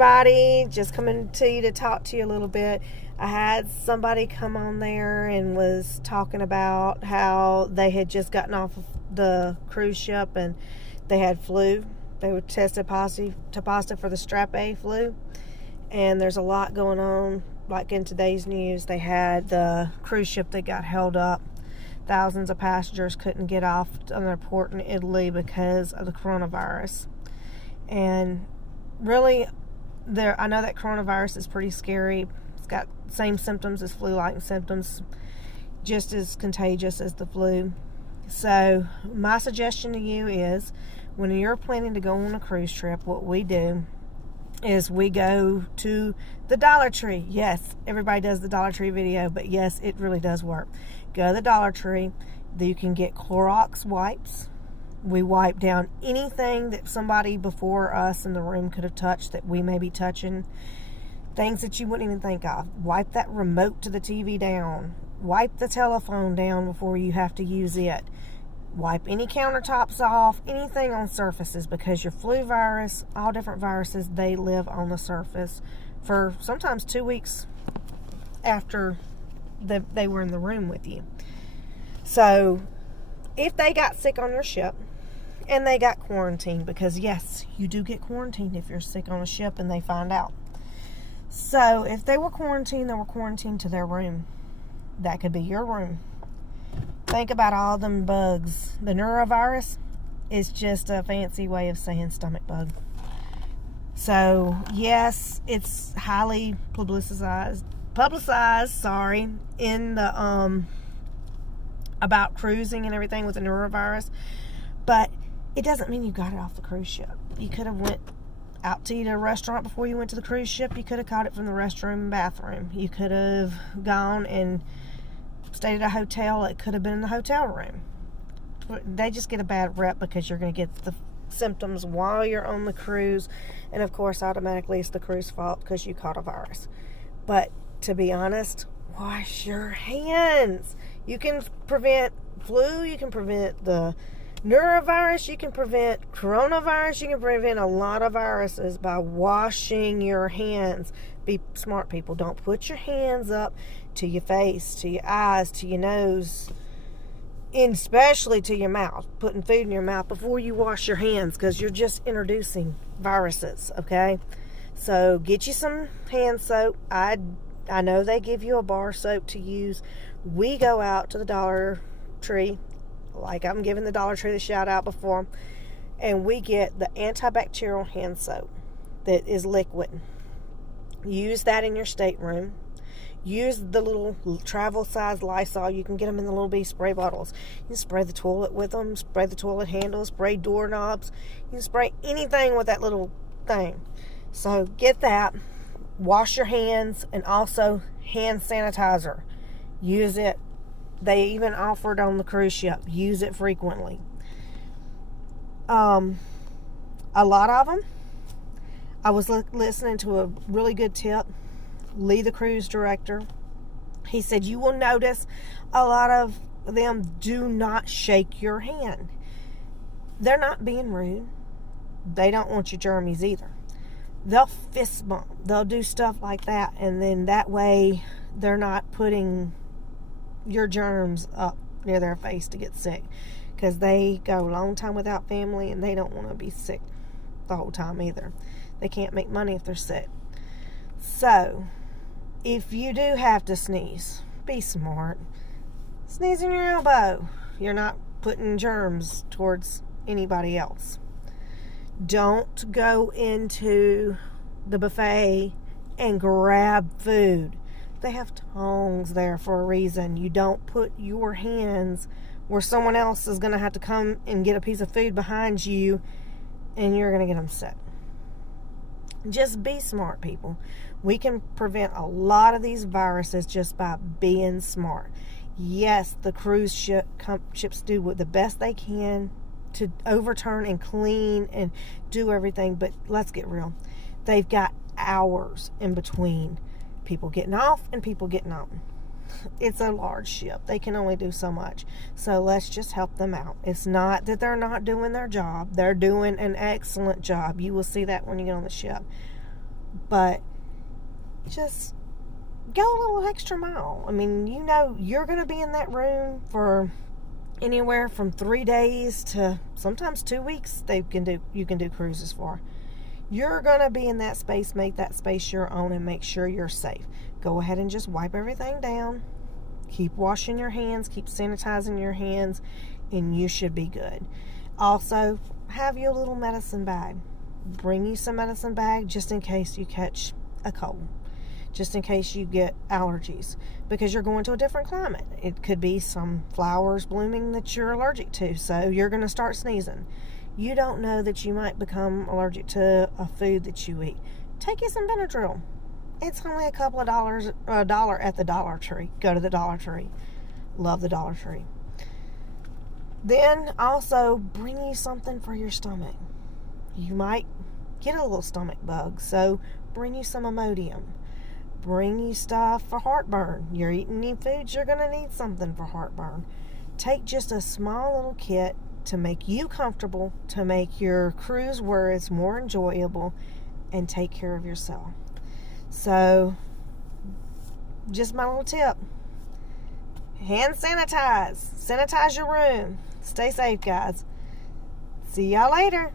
everybody. Just coming to you to talk to you a little bit. I had somebody come on there and was talking about how they had just gotten off of the cruise ship and they had flu. They were tested positive for the strep A flu. And there's a lot going on. Like in today's news, they had the cruise ship that got held up. Thousands of passengers couldn't get off on their port in Italy because of the coronavirus. And really, I know that coronavirus is pretty scary. It's got the same symptoms as flu-like symptoms, just as contagious as the flu. So my suggestion to you is, when you're planning to go on a cruise trip, what we do is we go to the Dollar Tree. Yes, everybody does the Dollar Tree video, but yes, it really does work. Go to the Dollar Tree. You can get Clorox wipes. We wipe down anything that somebody before us in the room could have touched that we may be touching. Things that you wouldn't even think of. Wipe that remote to the TV down. Wipe the telephone down before you have to use it. Wipe any countertops off, anything on surfaces, because your flu virus, all different viruses, they live on the surface for sometimes 2 weeks after they were in the room with you. So if they got sick on your ship and they got quarantined, because yes, you do get quarantined if you're sick on a ship and they find out. So if they were quarantined to their room. That could be your room. Think about all them bugs. The norovirus is just a fancy way of saying stomach bug. So yes, it's highly publicized, in the about cruising and everything with the norovirus, but it doesn't mean you got it off the cruise ship. You could have went out to eat at a restaurant before you went to the cruise ship. You could have caught it from the restroom and bathroom. You could have gone and stayed at a hotel. It could have been in the hotel room. They just get a bad rep because you're going to get the symptoms while you're on the cruise, and of course automatically it's the cruise fault because you caught a virus. But to be honest, wash your hands. You can prevent flu, you can prevent the norovirus, you can prevent coronavirus, you can prevent a lot of viruses by washing your hands. Be smart, people. Don't put your hands up to your face, to your eyes, to your nose, and especially to your mouth, putting food in your mouth before you wash your hands, because you're just introducing viruses, okay? So get you some hand soap. I know they give you a bar soap to use. We go out to the Dollar Tree, like I'm giving the Dollar Tree the shout out before, and we get the antibacterial hand soap that is liquid. Use that in your stateroom. Use the little travel size Lysol. You can get them in the little bitty spray bottles. You can spray the toilet with them, spray the toilet handles, spray doorknobs. You can spray anything with that little thing. So get that. Wash your hands, and also hand sanitizer. Use it. They even offer it on the cruise ship. Use it frequently. A lot of them. I was listening to a really good tip. Lee, the cruise director, he said you will notice a lot of them do not shake your hand. They're not being rude. They don't want your germies either. They'll fist bump. They'll do stuff like that, and then that way they're not putting your germs up near their face to get sick, because they go a long time without family and they don't want to be sick the whole time either. They can't make money if they're sick. So if you do have to sneeze, be smart. Sneeze in your elbow. You're not putting germs towards anybody else. Don't go into the buffet and grab food. They have tongs there for a reason. You don't put your hands where someone else is going to have to come and get a piece of food behind you, and you're going to get them sick. Just be smart, people. We can prevent a lot of these viruses just by being smart. Yes, the cruise ships do the best they can to overturn and clean and do everything, but let's get real. They've got hours in between people getting off and people getting on. It's a large ship. They can only do so much. So let's just help them out. It's not that they're not doing their job. They're doing an excellent job. You will see that when you get on the ship. but just go a little extra mile. I mean, you know, you're going to be in that room for anywhere from 3 days to sometimes 2 weeks. You can do cruises for. You're going to be in that space. Make that space your own and make sure you're safe. Go ahead and just wipe everything down. Keep washing your hands. Keep sanitizing your hands, and you should be good. Also, have your little medicine bag. Bring you some medicine bag just in case you catch a cold, just in case you get allergies, because you're going to a different climate. It could be some flowers blooming that you're allergic to, so you're going to start sneezing. You don't know that you might become allergic to a food that you eat. Take you some Benadryl. It's only a couple of dollars, $1 at the Dollar Tree. Go to the Dollar Tree. Love the Dollar Tree. Then also bring you something for your stomach. You might get a little stomach bug, so bring you some Imodium. Bring you stuff for heartburn. You're eating new foods, you're going to need something for heartburn. Take just a small little kit to make you comfortable, to make your cruise where it's more enjoyable, and take care of yourself. So, just my little tip. Hand sanitize. Sanitize your room. Stay safe, guys. See y'all later.